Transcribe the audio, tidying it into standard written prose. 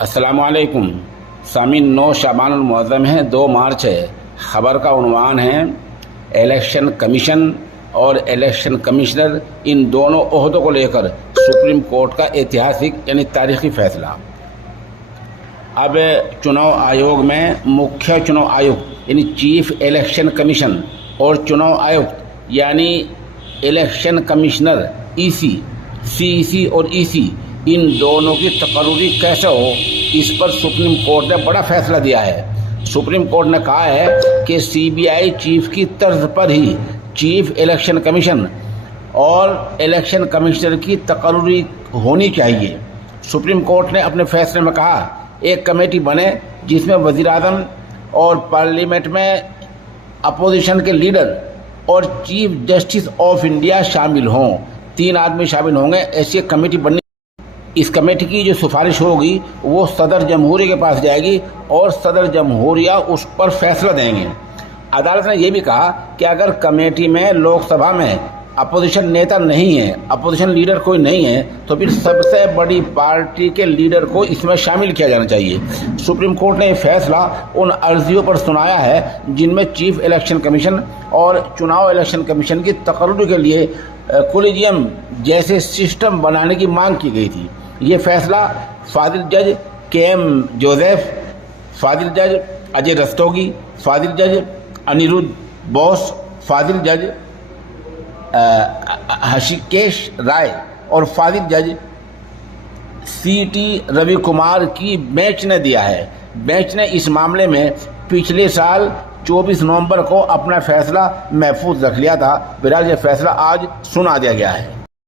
अस्सलामुअलैकुम सामीन। 9 शाबानुल मुअज़्ज़म है, 2 मार्च है। ख़बर का उन्वान है इलेक्शन कमीशन और इलेक्शन कमिश्नर, इन दोनों ओहदों को लेकर सुप्रीम कोर्ट का ऐतिहासिक यानी तारीख़ी फ़ैसला। अब चुनाव आयोग में मुख्य चुनाव आयुक्त यानी चीफ इलेक्शन कमीशन और चुनाव आयुक्त यानी इलेक्शन कमिश्नर ईसी, सीईसी और ईसी, इन दोनों की तकर्री कैसे हो, इस पर सुप्रीम कोर्ट ने बड़ा फैसला दिया है। सुप्रीम कोर्ट ने कहा है कि सीबीआई चीफ की तर्ज पर ही चीफ इलेक्शन कमीशन और इलेक्शन कमिश्नर की तकर्री होनी चाहिए। सुप्रीम कोर्ट ने अपने फैसले में कहा एक कमेटी बने जिसमें वज़ीर-ए-आज़म और पार्लियामेंट में अपोजिशन के लीडर और चीफ जस्टिस ऑफ इंडिया शामिल हों। 3 आदमी शामिल होंगे, ऐसी एक कमेटी बननी। इस कमेटी की जो सिफारिश होगी वो सदर जमहूरिया के पास जाएगी और सदर जमहूरिया उस पर फैसला देंगे। अदालत ने यह भी कहा कि अगर कमेटी में लोकसभा में अपोजिशन नेता नहीं है, अपोजिशन लीडर कोई नहीं है, तो फिर सबसे बड़ी पार्टी के लीडर को इसमें शामिल किया जाना चाहिए। सुप्रीम कोर्ट ने यह फैसला उन अर्जियों पर सुनाया है जिनमें चीफ इलेक्शन कमीशन और चुनाव इलेक्शन कमीशन की तकर्री के लिए कोलिजियम जैसे सिस्टम बनाने की मांग की गई थी। ये फैसला फाजिल जज KM जोसेफ, फाजिल जज अजय रस्तोगी, फाजिल जज अनिरुद्ध बोस, फाजिल जज हृषिकेश राय और फाजिल जज CT रवि कुमार की बेंच ने दिया है। बेंच ने इस मामले में पिछले साल 24 नवंबर को अपना फैसला महफूज रख लिया था। बहरहाल यह फैसला आज सुना दिया गया है।